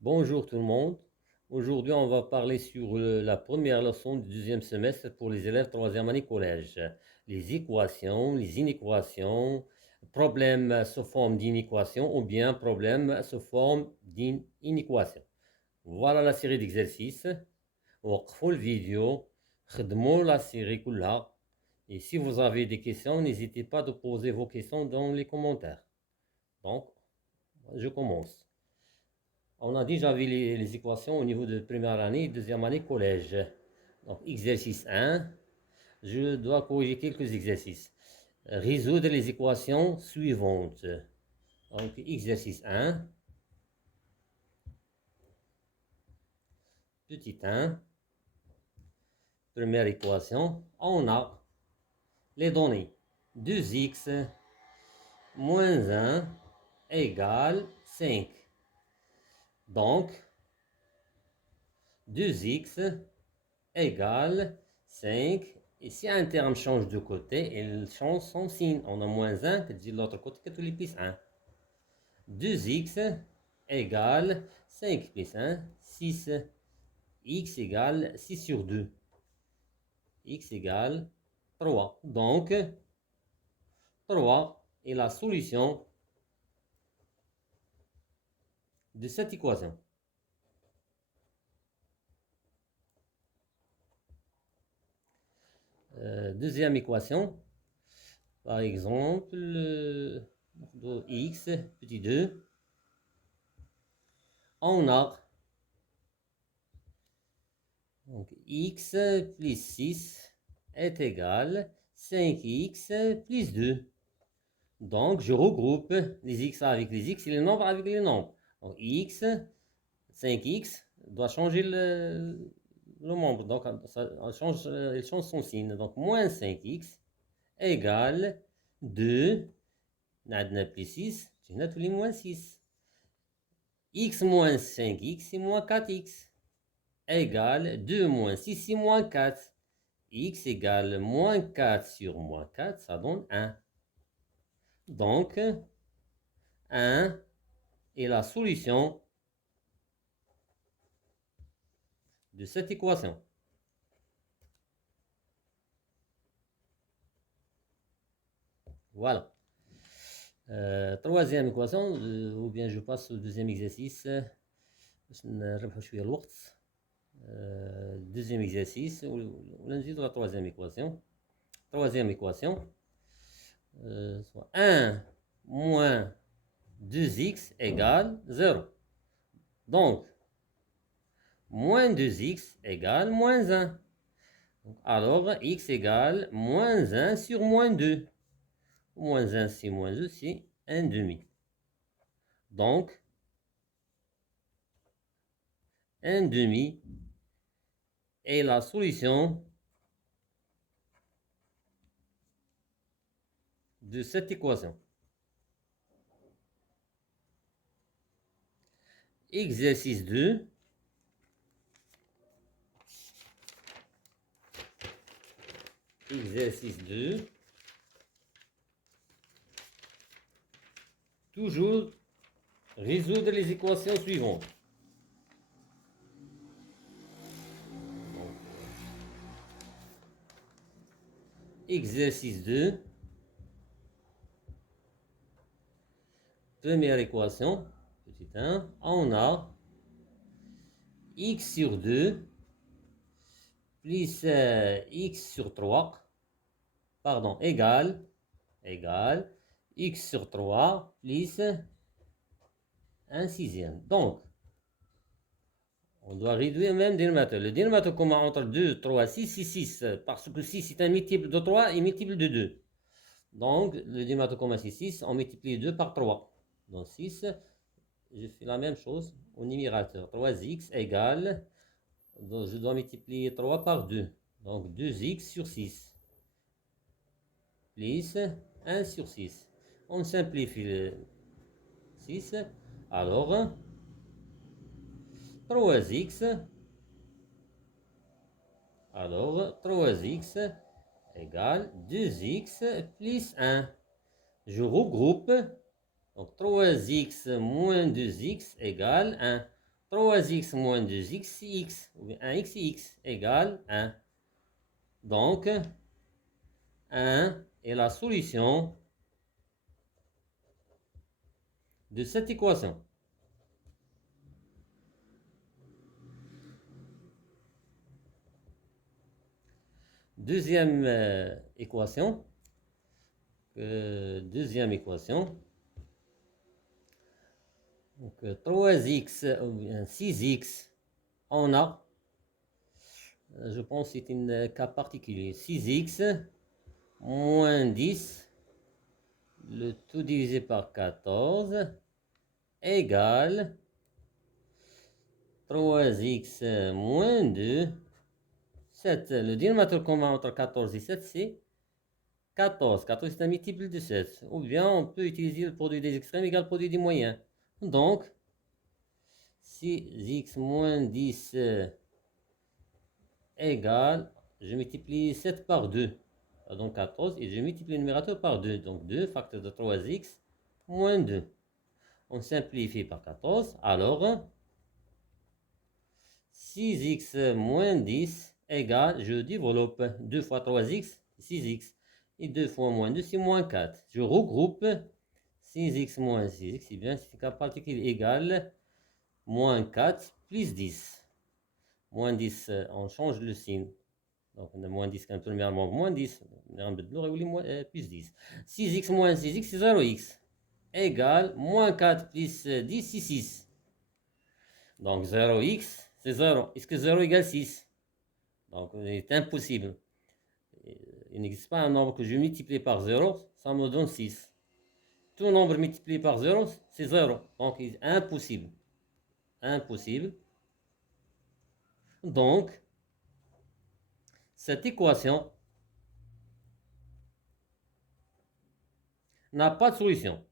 Bonjour tout le monde. Aujourd'hui, on va parler sur la première leçon du deuxième semestre pour les élèves troisième année collège. Les équations, les inéquations, problèmes sous forme d'inéquation ou bien problèmes sous forme d'inéquation. Voilà la série d'exercices. وقفوا الفيديو خدموا la série كلها. Et si vous avez des questions, n'hésitez pas de poser vos questions dans les commentaires. Donc, je commence. On a déjà vu les équations au niveau de première année et deuxième année collège. Donc, exercice 1, je dois corriger quelques exercices. Résoudre les équations suivantes. Donc, exercice 1, petit 1, première équation. On a les données. 2x moins 1 égale 5. Donc, 2x égale 5. Et si un terme change de côté, il change son signe. On a moins 1 que dit l'autre côté que tu les plus 1. 2x égale 5 plus 1, 6. X égale 6 sur 2. X égale 3. Donc, 3 est la solution de cette équation. Deuxième équation, par exemple, de x, petit 2, on a donc x plus 6 est égal 5x plus 2. Donc, je regroupe les x avec les x et les nombres avec les nombres. Donc, x, 5x, doit changer le nombre. Donc, il change son signe. Donc, moins 5x égale 2. On plus 6. On a tous les moins 6. X moins 5x, c'est moins 4x. Égale 2 moins 6, c'est moins 4. X égale moins 4 sur moins 4, ça donne 1. Donc, 1 est la solution de cette équation. Voilà. Troisième équation, ou bien je passe au deuxième exercice. Deuxième exercice, on a la troisième équation. Troisième équation, 1 moins 2x égale 0. Donc, moins 2x égale moins 1. Alors, x égale moins 1 sur moins 2. Moins 1 c'est moins 2, c'est 1 demi. Donc, 1 demi est la solution de cette équation. Exercice 2. Exercice 2. Toujours résoudre les équations suivantes. Exercice 2. Première équation, petit 1, on a x sur 2 plus x sur 3, pardon, égale x sur 3 plus 1 sixième. Donc, on doit réduire même le dénominateur. Le dénominateur commun entre 2, 3, 6, c'est 6, parce que 6 est un multiple de 3 et multiple de 2. Donc, le dénominateur commun c'est 6, on multiplie 2 par 3. Donc 6, je fais la même chose au numérateur. 3x égale, donc je dois multiplier 3 par 2. Donc 2x sur 6. Plus 1 sur 6. On simplifie le 6. Alors, 3x. Alors, 3x égale 2x plus 1. Je regroupe. Donc 3x moins 2x égale 1. 3x moins 2x, ou bien 1x égale 1. Donc, 1 est la solution de cette équation. Deuxième équation. Deuxième équation. Donc, 3x ou bien 6x, on a, je pense que c'est un cas particulier, 6x moins 10, le tout divisé par 14, égale 3x moins 2, 7. Le dénominateur commun entre 14 et 7, c'est 14. 14 est un multiple de 7. Ou bien on peut utiliser le produit des extrêmes égale le produit des moyens. Donc, 6x moins 10 égale, je multiplie 7 par 2. Donc 14 et je multiplie le numérateur par 2. Donc 2 facteur de 3x moins 2. On simplifie par 14. Alors, 6x moins 10 égale, je développe 2 fois 3x, 6x. Et 2 fois moins 2, c'est moins 4. Je regroupe 6x moins 6x, c'est bien, c'est un cas particulier égal moins 4 plus 10. Moins 10, on change le signe. Donc, on a moins 10 quand premièrement moins 10. Plus 10. 6x moins 6x, c'est 0x. Égale moins 4 plus 10, c'est 6. Donc, 0x, c'est 0. Est-ce que 0 égale 6? Donc, c'est impossible. Il n'existe pas un nombre que je multiplie par 0, ça me donne 6. Tout nombre multiplié par 0, c'est 0. Donc, c'est impossible. Impossible. Donc, cette équation n'a pas de solution.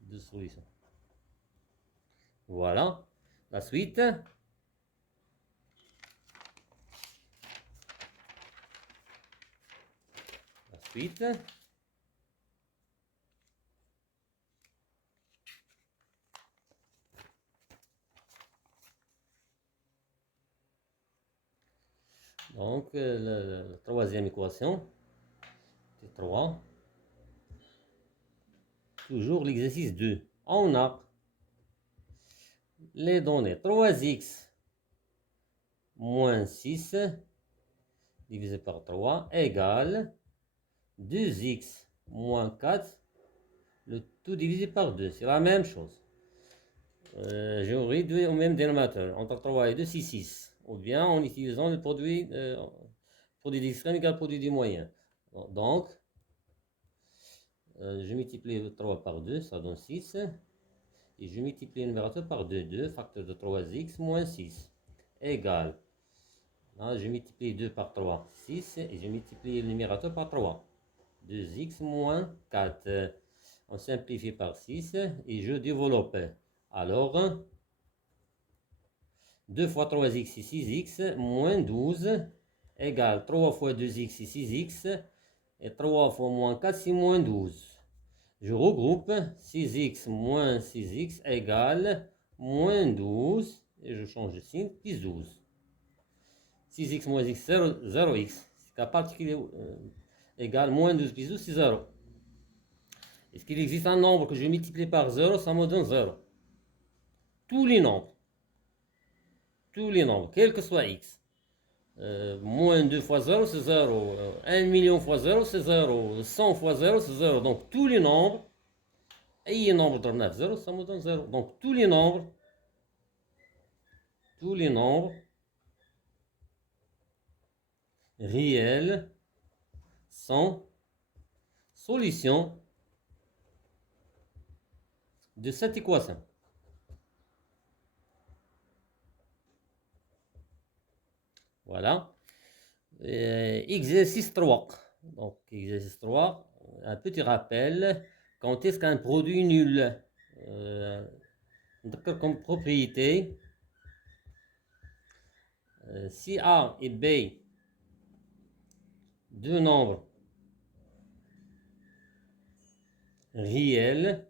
De solution. Voilà. La suite. La suite. Donc, la troisième équation, c'est 3. Toujours l'exercice 2. On a les données 3x moins 6 divisé par 3 égale 2x moins 4, le tout divisé par 2. C'est la même chose. Je réduis au même dénominateur. Entre 3 et 2, c'est 6. Ou bien en utilisant le produit d'extrême égale produit du moyen. Donc, je multiplie 3 par 2, ça donne 6. Et je multiplie le numérateur par 2. 2, facteur de 3x moins 6. Égale. Là, je multiplie 2 par 3, 6. Et je multiplie le numérateur par 3. 2x moins 4. On simplifie par 6 et je développe. Alors, 2 fois 3x c'est 6x moins 12 égale 3 fois 2x c'est 6x et 3 fois moins 4 c'est moins 12. Je regroupe 6x moins 6x égale moins 12 et je change de signe, plus 12. 6x moins x, 0x. C'est cas particulier égale moins 12 plus 12, c'est 0. Est-ce qu'il existe un nombre que je multiplie par 0, ça me donne 0. Tous les nombres, quel que soit x. Moins 2 fois 0, c'est 0. 1 million fois 0, c'est 0. 100 fois 0, c'est 0. Donc tous les nombres, et nombre de 9, 0, ça me donne 0. Donc tous les nombres réels sont solutions de cette équation. Voilà. Exercice 3. Donc, exercice 3, un petit rappel. Quand est-ce qu'un produit nul comme propriété, si A et B, deux nombres réels,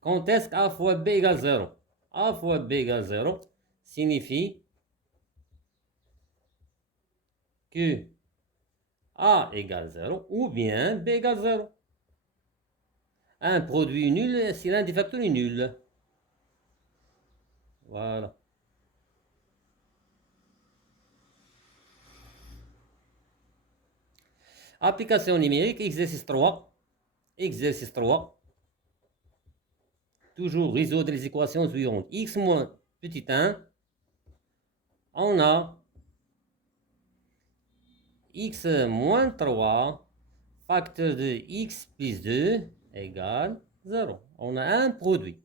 Quand est-ce que A fois B égale 0? A fois B égale 0 signifie que A égale 0 ou bien B égale 0. Un produit nul si l'un des facteurs est nul. Voilà. Application numérique, exercice 3. Exercice 3. Toujours résoudre les équations suivantes. X moins petit 1. On a X moins 3 facteur de X plus 2 égale 0. On a un produit.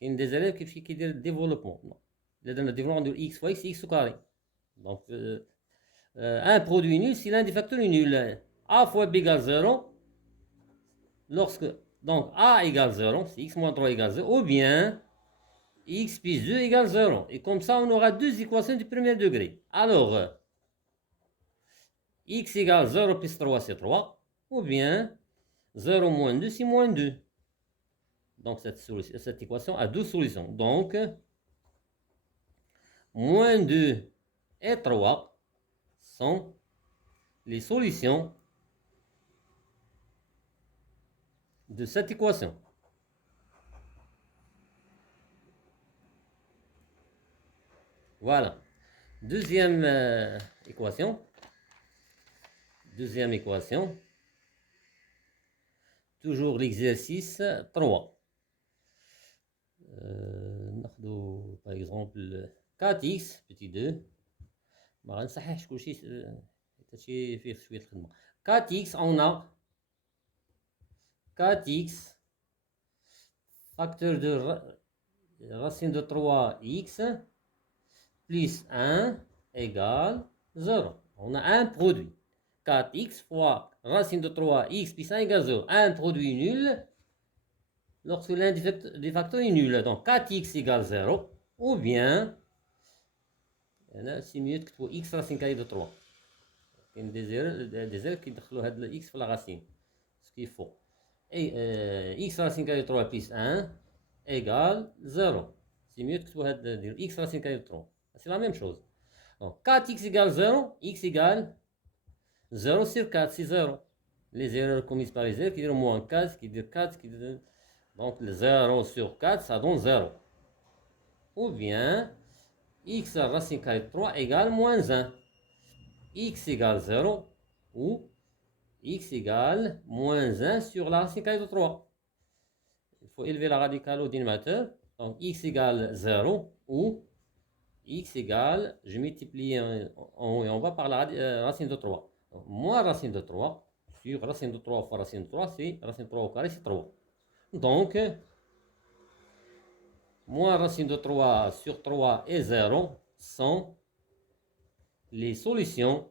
Il y a des élèves qui font le développement. Le développement de X fois X au carré. Donc, un produit nul si l'un des facteurs est nul. A fois B égale 0. Lorsque, donc, A égale 0, c'est X moins 3 égale 0, ou bien X plus 2 égale 0. Et comme ça, on aura deux équations du premier degré. Alors, X égale 0 plus 3, c'est 3. Ou bien 0 moins 2, c'est moins 2. Donc, cette équation a deux solutions. Donc, moins 2 et 3 sont les solutions de cette équation. Voilà. Deuxième équation. Deuxième équation. Toujours l'exercice 3. Par exemple 4x petit 2. ما غنصححش كلشي حتى فيه شويه الخدمه. 4x on a 4x facteur de racine de 3x plus 1 égale 0. On a un produit. 4x fois racine de 3x plus 1 égale 0. Un produit nul lorsque l'un des facteurs est nul. Donc 4x égale 0. Ou bien, c'est mieux que pour x racine carrée de 3. Il y a des erreurs qui mettent le x pour la racine. Ce qu'il faut. Et x racine carrée de 3 plus 1 égale 0. C'est mieux que pour dire x racine carrée de 3. C'est la même chose. Donc 4x égale 0, x égale 0 sur 4, c'est 0. Les erreurs commises par les élèves qui disent moins 4, qui disent 4, qui disent... Donc le 0 sur 4, ça donne 0. Ou bien, x racine carrée de 3 égale moins 1. X égale 0 ou x égale moins 1 sur la racine carrée de 3. Il faut élever la radicale au dénominateur. Donc x égale 0 ou x égale, je multiplie en haut et en bas par la racine de 3. Donc, moins racine de 3 sur racine de 3 fois racine de 3, c'est racine de 3 au carré, c'est 3. Donc, moins racine de 3 sur 3 et 0 sont les solutions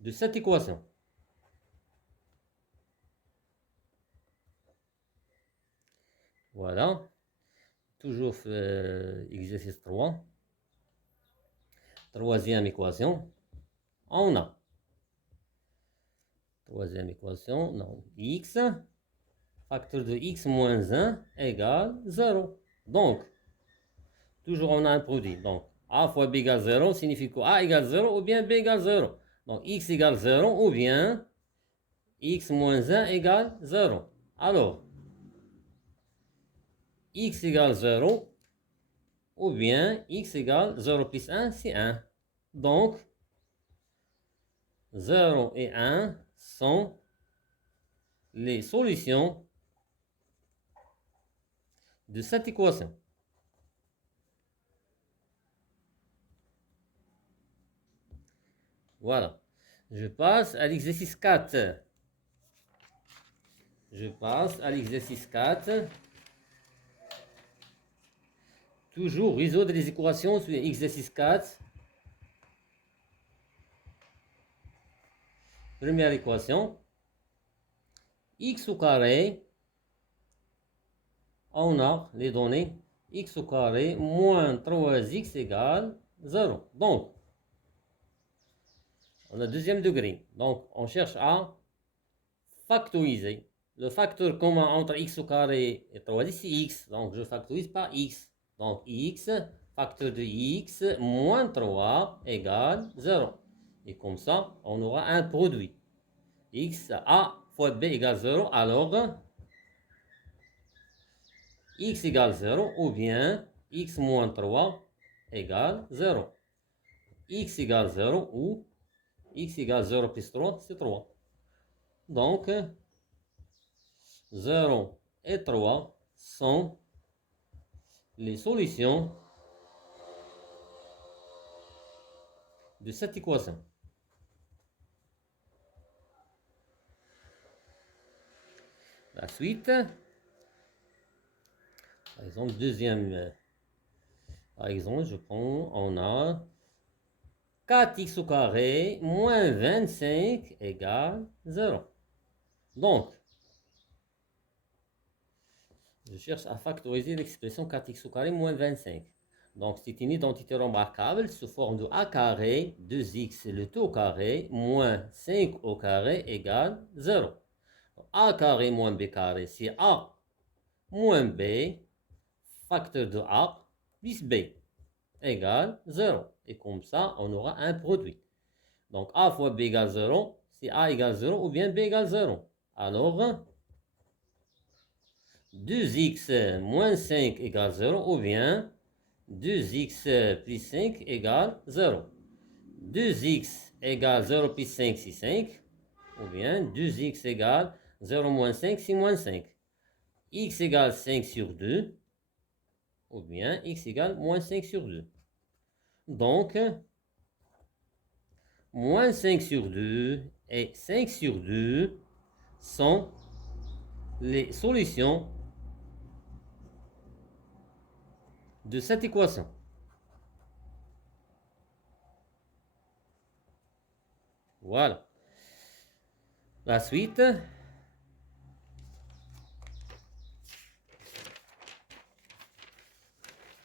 de cette équation. Voilà. Toujours exercice 3. Troisième équation. On a. Troisième équation. Non. X. Facteur de x moins 1 égale 0. Donc, toujours on a un produit. Donc, a fois b égale 0 signifie que a égale 0 ou bien b égale 0. Donc, x égale 0 ou bien x moins 1 égale 0. Alors, x égale 0 ou bien x égale 0 plus 1, c'est 1. Donc, 0 et 1 sont les solutions de cette équation. Voilà. Je passe à l'exercice 4. Je passe à l'exercice 4. Toujours résoudre les équations sur l'exercice 4. Première équation. X au carré. On a les données. X au carré moins 3x égale 0. Donc, on a deuxième degré. Donc, on cherche à factoriser. Le facteur commun entre x au carré et 3x, c'est x. Donc, je factorise par x. Donc, x, facteur de x, moins 3 égale 0. Et comme ça, on aura un produit. X, a fois b égale 0. Alors, x égale 0 ou bien x moins 3 égale 0. X égale 0 ou x égale 0 plus 3, c'est 3. Donc, 0 et 3 sont les solutions de cette équation. La suite, par exemple, par exemple, je prends, on a 4x au carré moins 25 égale 0. Donc, je cherche à factoriser l'expression 4x au carré moins 25. Donc, c'est une identité remarquable sous forme de a carré, 2x le tout au carré, moins 5 au carré égale 0. A carré moins b carré, c'est a moins b, facteur de a plus b, égale 0. Et comme ça, on aura un produit. Donc, a fois b égale 0, c'est a égale 0 ou bien b égale 0. Alors, 2x moins 5 égale 0 ou bien 2x plus 5 égale 0. 2x égale 0 plus 5, c'est 5. Ou bien 2x égale 0 moins 5, c'est moins 5. X égale 5 sur 2. Ou bien x égale moins 5 sur 2. Donc, moins 5 sur 2 et 5 sur 2 sont les solutions de cette équation. Voilà. La suite.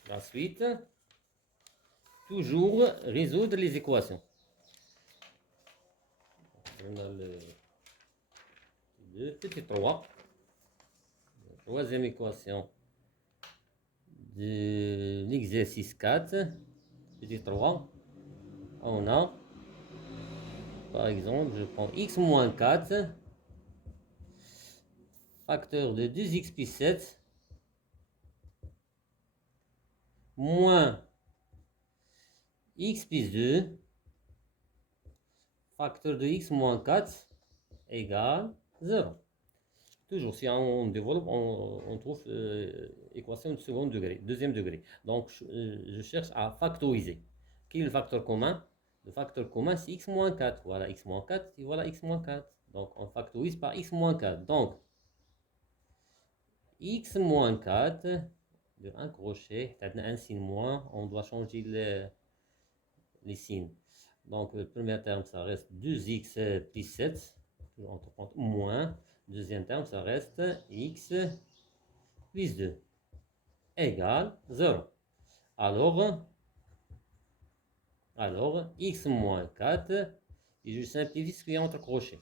La suite. Toujours résoudre les équations. On a le petit 3. La troisième équation de l'exercice 4. Petit 3. On a, par exemple, je prends x moins 4. Facteur de 2x plus 7. Moins x plus 2, facteur de x moins 4 égale 0. Toujours, si on développe, on trouve équation de second degré, deuxième degré. Donc, je cherche à factoriser. Quel est le facteur commun? Le facteur commun, c'est x moins 4. Voilà x moins 4 et voilà x moins 4. Donc, on factorise par x moins 4. Donc, x moins 4, de un crochet, un signe moins, on doit changer les signes. Donc, le premier terme, ça reste 2x plus 7, entre compte moins. Deuxième terme, ça reste x plus 2 égale 0. Alors, x moins 4, et je simplifie ce qu'il y a entre crochets.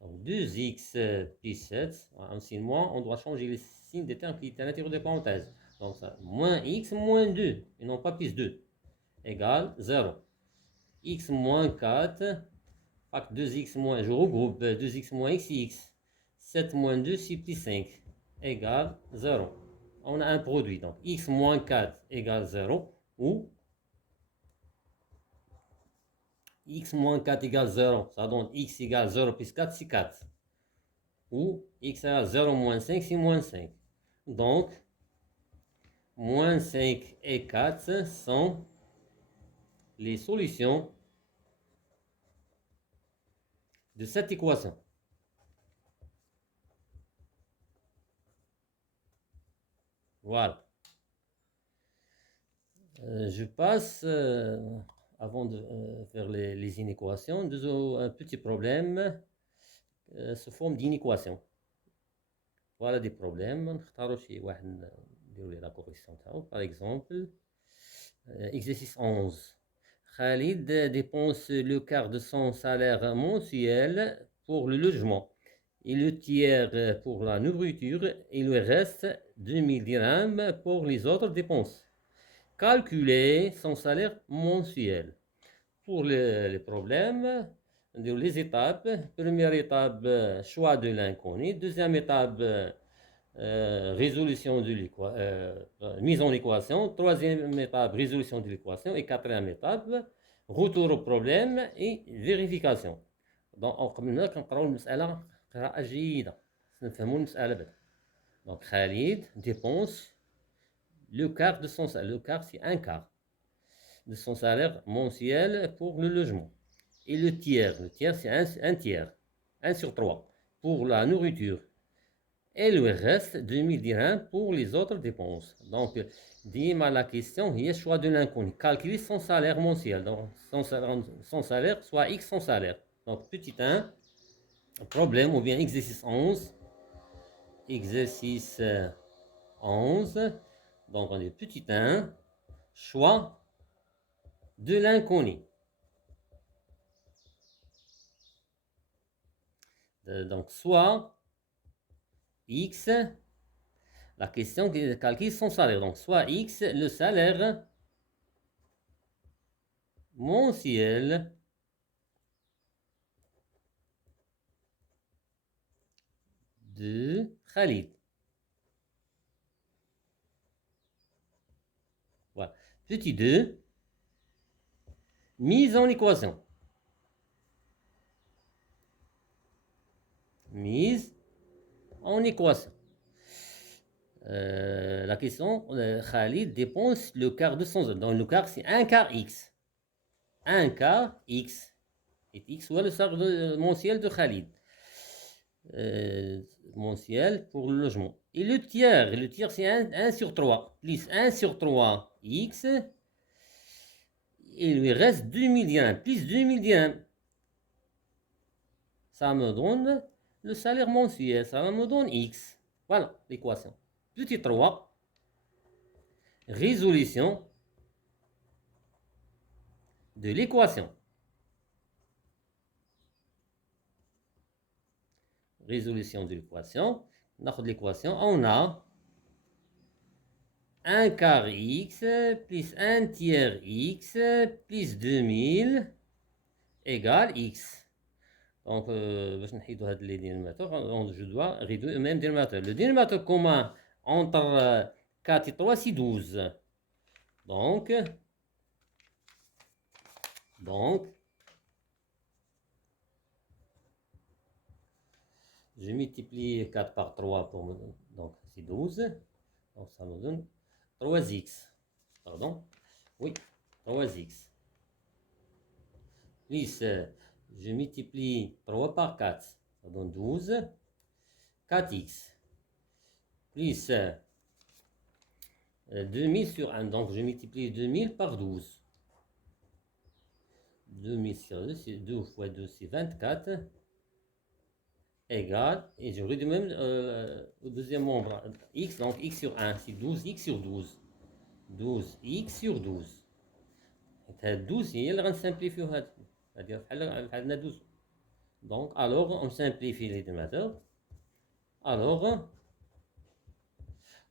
Donc, 2x plus 7, un signe moins, on doit changer les signes des termes qui étaient à l'intérieur des parenthèses. Donc, ça, moins x moins 2, et non pas plus 2, égale 0. X moins 4, 2x moins, je regroupe 2x moins x et x. 7 moins 2, c'est plus 5, égale 0. On a un produit, donc x moins 4 égale 0, ou x moins 4 égale 0, ça donne x égale 0 plus 4, c'est 4. Ou x égale 0 moins 5, c'est moins 5. Donc, moins 5 et 4 sont les solutions de cette équation. Voilà. Je passe, avant de faire les inéquations, un petit problème sous forme d'inéquation. Voilà des problèmes. La correction. Par exemple, exercice 11. Khalid dépense le quart de son salaire mensuel pour le logement. et le tiers pour la nourriture, et il lui reste 2000 dirhams pour les autres dépenses. Calculer son salaire mensuel. Pour les problèmes, les étapes. Première étape, choix de l'inconnu. Deuxième étape, résolution de l'équation, mise en équation. Troisième étape, résolution de l'équation. Et quatrième étape, retour au problème et vérification. Donc, قبل ما كنقراو المسألة قراءة جيدة نفهموا المسألة بعدا. Donc, Khalid dépense le quart de son salaire. Le quart, c'est un quart de son salaire mensuel pour le logement. Et le tiers c'est un tiers, 1 sur 3 pour la nourriture. Et il reste 2000 dirhams pour les autres dépenses. Donc, dis-moi la question, il y a choix de l'inconnu. Calculer son salaire mensuel. Donc, son salaire, soit X son salaire. Donc, petit 1, problème, ou bien exercice 11. Exercice 11. Donc, on est petit 1, choix de l'inconnu. Donc, soit X, la question qui calcule son salaire. Donc, soit X, le salaire mensuel de Khalid. Voilà. Petit 2, mise en équation. Mise en équation. La question, Khalid dépense le quart de son salaire. Donc, le quart, c'est un quart X. Un quart X. Et X, soit le salaire mensuel de Khalid. Mensuel pour le logement. Et le tiers c'est 1 sur 3, plus 1 sur 3 X, il lui reste 2000 dirhams, plus 2000 dirhams. Ça me donne le salaire mensuel, ça me donne X. Voilà l'équation. Petit 3, résolution de l'équation. Résolution de l'équation. L'équation, on a un quart X plus un tiers X plus 2000 égale X. Donc, je dois réduire le même dénominateur. Le dénominateur commun entre 4 et 3, c'est 12. Donc, je multiplie 4 par 3, donc c'est 12. Donc, ça nous donne 3x. Pardon. Oui, 3x. Plus, je multiplie 3 par 4, ça donne 12. 4x. Plus 2000 sur 1, donc je multiplie 2000 par 12. 2000 sur 2, c'est 2 fois 2, c'est 24. Égale, et je réduis même au deuxième nombre, x, donc x sur 1, c'est 12x sur 12. 12x sur 12. هاد 12 هي اللي غنسامبليفيو هادي بحال عندنا 12. Donc, alors, on simplifie les dénominateurs. Alors,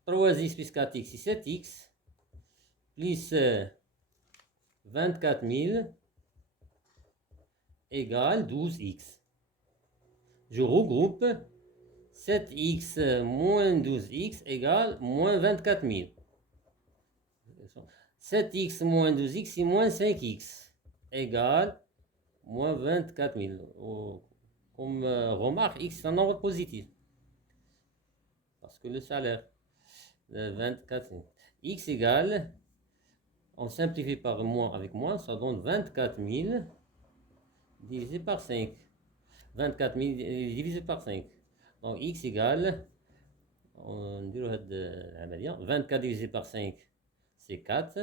3x plus 4x, c'est 7x, plus 24 000 égale 12x. Je regroupe 7x moins 12x égale moins 24 000. 7x moins 12x, c'est moins 5x égale moins 24 000. Comme remarque, x est un nombre positif. Parce que le salaire, 24 000. X égale, on simplifie par moins avec moins, ça donne 24 000 divisé par 5. 24 000 divisé par 5. Donc x égale, on dit 24 divisé par 5, c'est 4.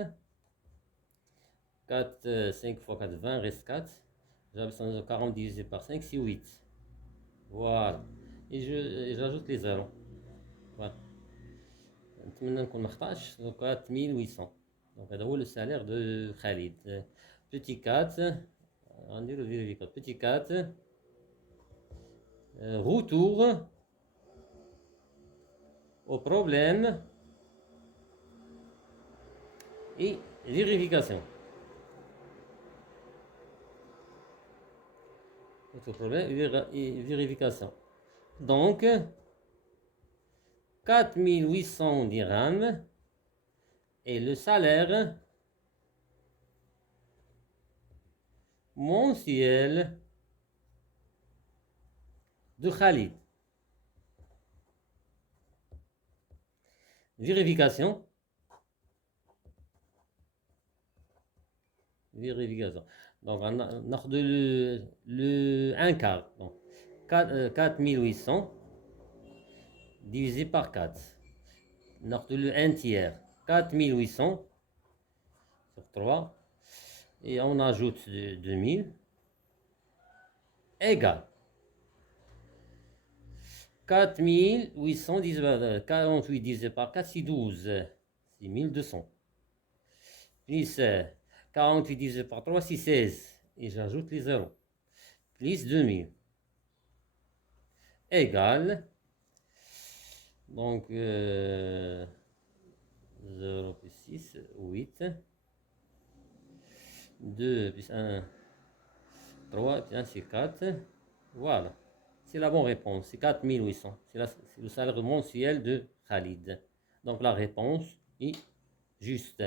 4, 5 fois 4, 20, reste 4. J'avais 40 divisé par 5, c'est 8. Voilà. Et j'ajoute les zéros. Voilà. Maintenant qu'on marche, donc 4800. Donc, c'est le salaire de Khalid. Petit 4, on dit le vérificateur. Petit 4, Retour au problème et vérification. Autre problème et vérification. Donc, 4800 dirhams est le salaire mensuel de Khalid. Vérification. Vérification. Donc, on a le 1 quart. Donc, 4800 divisé par 4. On a le 1 tiers. 4800 sur 3. Et on ajoute 2000 égale 4800 divisé 48 divisé par 4, c'est 12. C'est 1200. Plus 48 divisé par 3, c'est 16. Et j'ajoute les zéros. Plus 2000. Égale. Donc, 0 plus 6, 8. 2 plus 1, 3 plus 1, c'est 4. Voilà. C'est la bonne réponse. C'est 4800. C'est le salaire mensuel de Khalid. Donc, la réponse est juste.